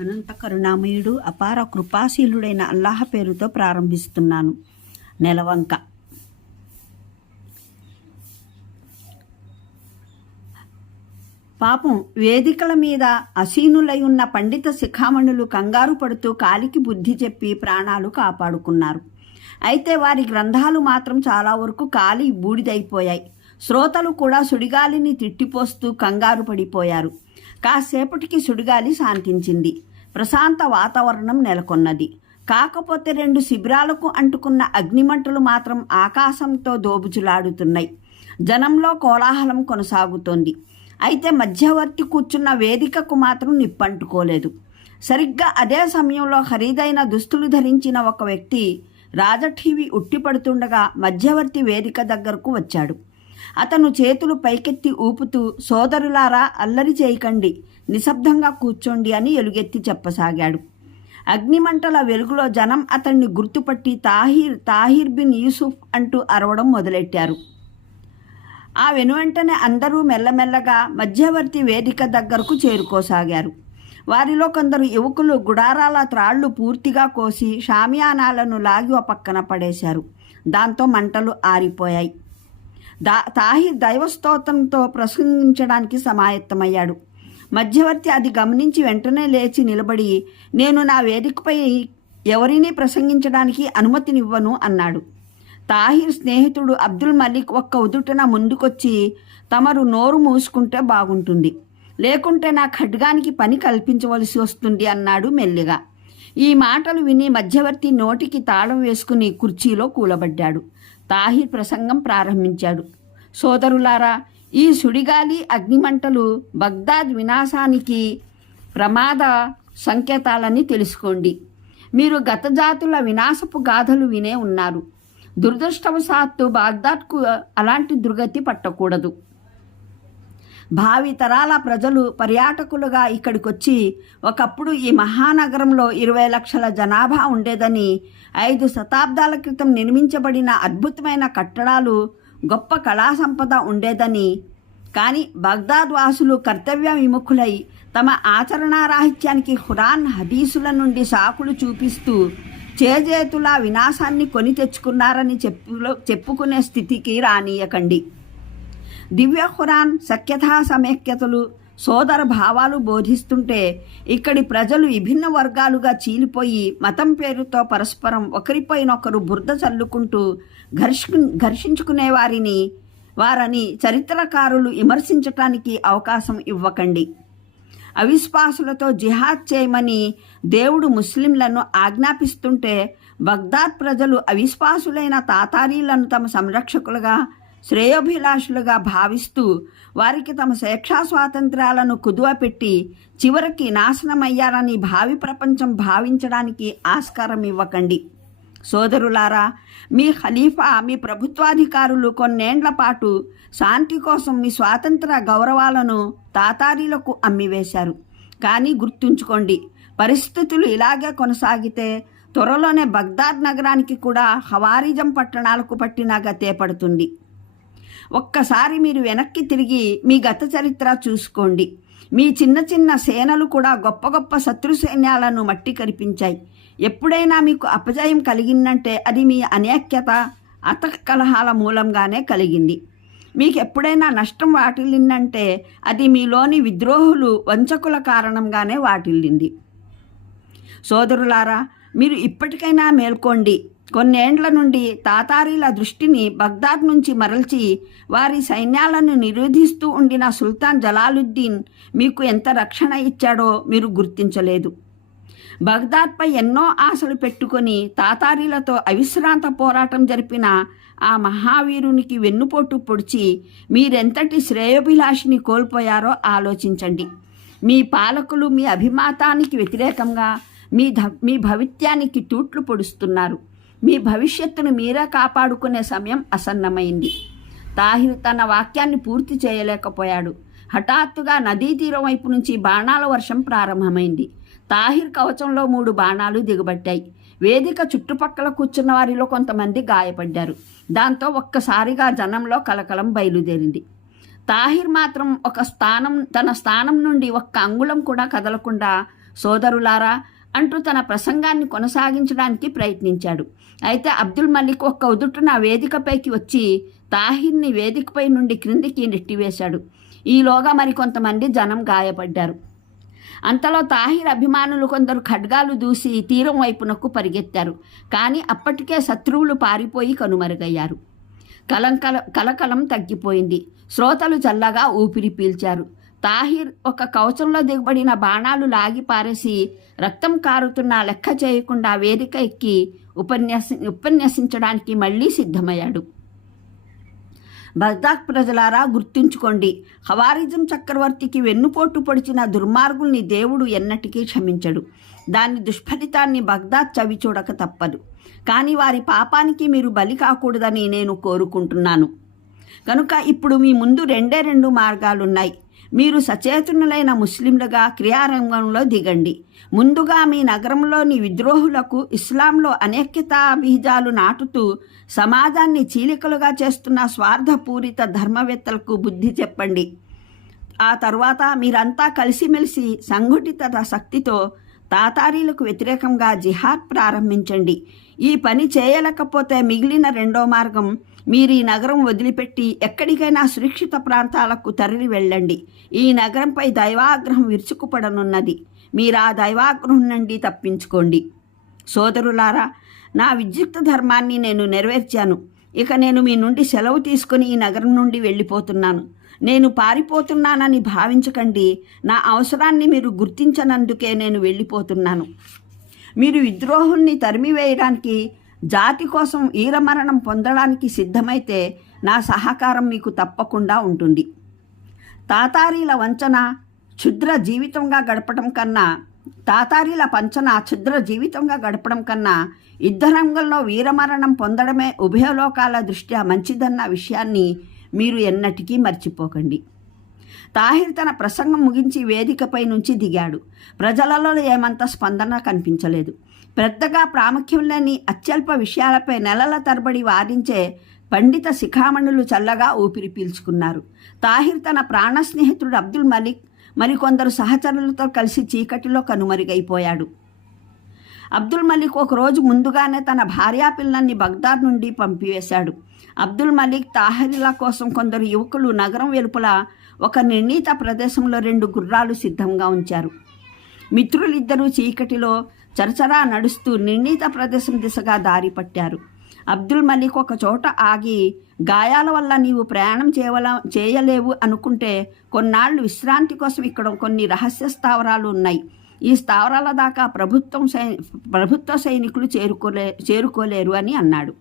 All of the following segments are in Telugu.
అనంత కరుణామయుడు అపార కృపాశీలుడైన అల్లాహ పేరుతో ప్రారంభిస్తున్నాను. నెలవంక. పాపం వేదికల మీద అసీనులై ఉన్న పండిత శిఖామణులు కంగారు పడుతూ కాలికి బుద్ధి చెప్పి ప్రాణాలు కాపాడుకున్నారు. అయితే వారి గ్రంథాలు మాత్రం చాలా వరకు కాలి బూడిదైపోయాయి. శ్రోతలు కూడా సుడిగాలిని తిట్టిపోస్తూ కంగారు పడిపోయారు. కాసేపటికి సుడిగాలి శాంతించింది. ప్రశాంత వాతావరణం నెలకొన్నది. కాకపోతే రెండు శిబిరాలకు అంటుకున్న అగ్నిమంటలు మాత్రం ఆకాశంతో దోబుచులాడుతున్నాయి. జనంలో కోలాహలం కొనసాగుతోంది. అయితే మధ్యవర్తి కూర్చున్న వేదికకు మాత్రం నిప్పంటుకోలేదు. సరిగ్గా అదే సమయంలో ఖరీదైన దుస్తులు ధరించిన ఒక వ్యక్తి రాజఠీవి ఉట్టిపడుతుండగా మధ్యవర్తి వేదిక దగ్గరకు వచ్చాడు. అతను చేతులు పైకెత్తి ఊపుతూ సోదరులారా అల్లరి చేయకండి నిశ్శబ్దంగా కూర్చోండి అని ఎలుగెత్తి చెప్పసాగాడు. అగ్నిమంటల వెలుగులో జనం అతన్ని గుర్తుపట్టి తాహిర్ తాహిర్ బిన్ యూసుఫ్ అంటూ అరవడం మొదలెట్టారు. ఆ వెనువెంటనే అందరూ మెల్లమెల్లగా మధ్యవర్తి వేదిక దగ్గరకు చేరుకోసాగారు. వారిలో కొందరు యువకులు గుడారాల త్రాళ్ళు పూర్తిగా కోసి షామియానాలను లాగి ఒక పక్కన పడేశారు. దాంతో మంటలు ఆరిపోయాయి. దా తాహిర్ దైవస్తోత్రంతో ప్రసంగించడానికి సమాయత్తమయ్యాడు. మధ్యవర్తి అది గమనించి వెంటనే లేచి నిలబడి నేను నా వేదికపై ఎవరిని ప్రసంగించడానికి అనుమతినివ్వను అన్నాడు. తాహిర్ స్నేహితుడు అబ్దుల్ మలిక్ ఒక్క ఉదుటన ముందుకొచ్చి తమరు నోరు మూసుకుంటే బాగుంటుంది. లేకుంటే నా ఖడ్గానికి పని కల్పించవలసి వస్తుంది అన్నాడు మెల్లిగా. ఈ మాటలు విని మధ్యవర్తి నోటికి తాళం వేసుకుని కుర్చీలో కూలబడ్డాడు. తాహిర్ ప్రసంగం ప్రారంభించాడు. సోదరులారా ఈ సుడిగాలి అగ్నిమంటలు బగ్దాద్ వినాశానికి ప్రమాద సంకేతాలని తెలుసుకోండి. మీరు గత జాతుల వినాశపు గాథలు వినే ఉన్నారు. దురదృష్టవశాత్తు బాగ్దాద్కు అలాంటి దుర్గతి పట్టకూడదు. భావి తరాల ప్రజలు పర్యాటకులుగా ఇక్కడికొచ్చి ఒకప్పుడు ఈ మహానగరంలో ఇరవై లక్షల జనాభా ఉండేదని ఐదు శతాబ్దాల క్రితం నిర్మించబడిన అద్భుతమైన కట్టడాలు గొప్ప కళా సంపద ఉండేదని. కానీ బగ్దాద్ వాసులు కర్తవ్య విముఖులై తమ ఆచరణారాహిత్యానికి ఖురాన్ హదీసుల నుండి సాకులు చూపిస్తూ చేజేతుల వినాశాన్ని కొని తెచ్చుకున్నారని చెప్పు చెప్పుకునే స్థితికి రానీయకండి. దివ్య ఖురాన్ సఖ్యతా సమైక్యతలు సోదర భావాలు బోధిస్తుంటే ఇక్కడి ప్రజలు విభిన్న వర్గాలుగా చీలిపోయి మతం పేరుతో పరస్పరం ఒకరిపైనొకరు బురద చల్లుకుంటూ ఘర్షు ఘర్షించుకునే వారిని వారని చరిత్రకారులు విమర్శించటానికి అవకాశం ఇవ్వకండి. అవిశ్వాసులతో జిహాద్ చేయమని దేవుడు ముస్లింలను ఆజ్ఞాపిస్తుంటే బగ్దాద్ ప్రజలు అవిశ్వాసులైన తాతారీలను తమ సంరక్షకులుగా శ్రేయోభిలాషులుగా భావిస్తూ వారికి తమ స్వేచ్ఛా స్వాతంత్ర్యాలను కుదువపెట్టి చివరికి నాశనమయ్యారని భావి ప్రపంచం భావించడానికి ఆస్కారం ఇవ్వకండి. సోదరులారా మీ ఖలీఫా మీ ప్రభుత్వాధికారులు కొన్నేండ్ల పాటు శాంతి కోసం మీ స్వాతంత్ర గౌరవాలను తాతారీలకు అమ్మివేశారు. కానీ గుర్తుంచుకోండి పరిస్థితులు ఇలాగే కొనసాగితే త్వరలోనే బగ్దాద్ నగరానికి కూడా హవారిజం పట్టణాలకు పట్టిన గతే పడుతుంది. ఒక్కసారి మీరు వెనక్కి తిరిగి మీ గత చరిత్ర చూసుకోండి. మీ చిన్న చిన్న సేనలు కూడా గొప్ప గొప్ప శత్రు సైన్యాలను మట్టి కరిపించాయి. ఎప్పుడైనా మీకు అపజయం కలిగిందంటే అది మీ అనేక్యత అత కలహాల మూలంగానే కలిగింది. మీకు ఎప్పుడైనా నష్టం వాటిల్లిందంటే అది మీలోని విద్రోహులు వంచకుల కారణంగానే వాటిల్లింది. సోదరులారా మీరు ఇప్పటికైనా మేల్కోండి. కొన్నేండ్ల నుండి తాతారీల దృష్టిని బగ్దాద్ నుంచి మరల్చి వారి సైన్యాలను నిరోధిస్తూ ఉండిన సుల్తాన్ జలాలుద్దీన్ మీకు ఎంత రక్షణ ఇచ్చాడో మీరు గుర్తించలేదు. బగ్దాద్పై ఎన్నో ఆశలు పెట్టుకొని తాతారీలతో అవిశ్రాంత పోరాటం జరిపిన ఆ మహావీరునికి వెన్నుపోటు పొడిచి మీరెంతటి శ్రేయోభిలాషిని కోల్పోయారో ఆలోచించండి. మీ పాలకులు మీ అభిమాతానికి వ్యతిరేకంగా మీ ధ మీ భవిత్యానికి తూట్లు పొడుస్తున్నారు. మీ భవిష్యత్తును మీరే కాపాడుకునే సమయం అసన్నమైంది. తాహిర్ తన వాక్యాన్ని పూర్తి చేయలేకపోయాడు. హఠాత్తుగా నదీ తీరం వైపు నుంచి బాణాల వర్షం ప్రారంభమైంది. తాహిర్ కవచంలో మూడు బాణాలు దిగబట్టాయి. వేదిక చుట్టుపక్కల కూర్చున్న వారిలో కొంతమంది గాయపడ్డారు. దాంతో ఒక్కసారిగా జనంలో కలకలం బయలుదేరింది. తాహిర్ మాత్రం ఒక స్థానం తన స్థానం నుండి ఒక్క అంగుళం కూడా కదలకుండా సోదరులారా అంటూ తన ప్రసంగాన్ని కొనసాగించడానికి ప్రయత్నించాడు. అయితే అబ్దుల్ మలిక్ ఒక్క ఉదుటన వేదికపైకి వచ్చి తాహిర్ని వేదికపై నుండి క్రిందికి నెట్టివేశాడు. ఈలోగా మరికొంతమంది జనం గాయపడ్డారు. అంతలో తాహిర్ అభిమానులు కొందరు ఖడ్గాలు దూసి తీరం వైపునకు పరిగెత్తారు. కానీ అప్పటికే శత్రువులు పారిపోయి కనుమరుగయ్యారు. కలంకల కలకలం తగ్గిపోయింది. శ్రోతలు చల్లగా ఊపిరి పీల్చారు. తాహిర్ ఒక కవచంలో దిగబడిన బాణాలు లాగి పారేసి రక్తం కారుతున్నా లెక్క చేయకుండా వేదిక ఎక్కి ఉపన్యాసి ఉపన్యసించడానికి మళ్ళీ సిద్ధమయ్యాడు. బజ్దాక్ ప్రజలారా గుర్తుంచుకోండి హవారిజం చక్రవర్తికి వెన్నుపోటు పొడిచిన దుర్మార్గుల్ని దేవుడు ఎన్నటికీ క్షమించడు. దాని దుష్ఫలితాన్ని బగ్దాద్ చవి చూడక తప్పదు. కానీ వారి పాపానికి మీరు బలి కాకూడదని నేను కోరుకుంటున్నాను. కనుక ఇప్పుడు మీ ముందు రెండే రెండు మార్గాలున్నాయి. మీరు సచేతనులైన ముస్లింలుగా క్రియారంగంలో దిగండి. ముందుగా మీ నగరంలోని విద్రోహులకు ఇస్లాంలో అనేక్యతా బీజాలు నాటుతూ సమాజాన్ని చీలికలుగా చేస్తున్న స్వార్థపూరిత ధర్మవేత్తలకు బుద్ధి చెప్పండి. ఆ తర్వాత మీరంతా కలిసిమెలిసి సంఘటిత శక్తితో తాతారీలకు వ్యతిరేకంగా జిహాద్ ప్రారంభించండి. ఈ పని చేయలేకపోతే మిగిలిన రెండో మార్గం మీరు ఈ నగరం వదిలిపెట్టి ఎక్కడికైనా సురక్షిత ప్రాంతాలకు తరలి వెళ్ళండి. ఈ నగరంపై దైవాగ్రహం విరుచుకుపడనున్నది. మీరు ఆ దైవాగ్రహం నుండి తప్పించుకోండి. సోదరులారా నా విద్యుక్త ధర్మాన్ని నేను నెరవేర్చాను. ఇక నేను మీ నుండి సెలవు తీసుకుని ఈ నగరం నుండి వెళ్ళిపోతున్నాను. నేను పారిపోతున్నానని భావించకండి. నా అవసరాన్ని మీరు గుర్తించనందుకే నేను వెళ్ళిపోతున్నాను. మీరు విద్రోహుణ్ణి తరిమివేయడానికి జాతి కోసం ఈరమరణం పొందడానికి సిద్ధమైతే నా సహకారం మీకు తప్పకుండా ఉంటుంది. తాతారీల వంచన క్షుద్ర జీవితంగా గడపడం కన్నా తాతారీల పంచన క్షుద్ర జీవితంగా గడపడం కన్నా యుద్ధరంగంలో వీరమరణం పొందడమే ఉభయలోకాల దృష్ట్యా మంచిదన్న విషయాన్ని మీరు ఎన్నటికీ మర్చిపోకండి. తాహిర్ తన ప్రసంగం ముగించి వేదికపై నుంచి దిగాడు. ప్రజలలో ఏమంత స్పందన కనిపించలేదు. పెద్దగా ప్రాముఖ్యం లేని అత్యల్ప విషయాలపై నెలల తరబడి వాదించే పండిత శిఖామణులు చల్లగా ఊపిరి పీల్చుకున్నారు. తాహిర్ తన ప్రాణ స్నేహితుడు అబ్దుల్ మలిక్ మరికొందరు సహచరులతో కలిసి చీకటిలో కనుమరుగైపోయాడు. అబ్దుల్ మలిక్ ఒక రోజు ముందుగానే తన భార్యా పిల్లల్ని బగ్దాద్ నుండి పంపివేశాడు. అబ్దుల్ మలిక్ తాహరిలా కోసం కొందరు యువకులు నగరం వెలుపల ఒక నిర్ణీత ప్రదేశంలో రెండు గుర్రాలు సిద్ధంగా ఉంచారు. మిత్రులిద్దరూ చీకటిలో చరచరా నడుస్తూ నిర్ణీత ప్రదేశం దిశగా దారి పట్టారు. అబ్దుల్ మలిక్ ఒక చోట ఆగి గాయాల వల్ల నీవు ప్రయాణం చేయవల చేయలేవు అనుకుంటే కొన్నాళ్ళు విశ్రాంతి కోసం ఇక్కడ కొన్ని రహస్య స్థావరాలు ఉన్నాయి. ఈ స్థావరాల దాకా ప్రభుత్వం సై ప్రభుత్వ సైనికులు చేరుకోలే చేరుకోలేరు అని అన్నాడు.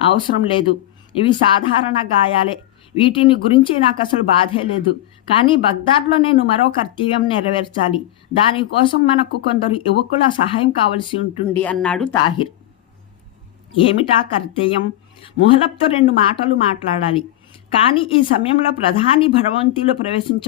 అవసరం లేదు. ఇవి సాధారణ గాయాలే. వీటిని గురించి నాకు అసలు బాధే లేదు. కానీ బగ్దాద్లో నేను మరో కర్తవ్యం నెరవేర్చాలి. దానికోసం మనకు కొందరు యువకుల సహాయం కావలసి ఉంటుంది అన్నాడు తాహిర్. ఏమిటా కర్తవ్యం? ముహలబ్తో రెండు మాటలు మాట్లాడాలి. కానీ ఈ సమయంలో ప్రధాని భగవంతిలో ప్రవేశించడం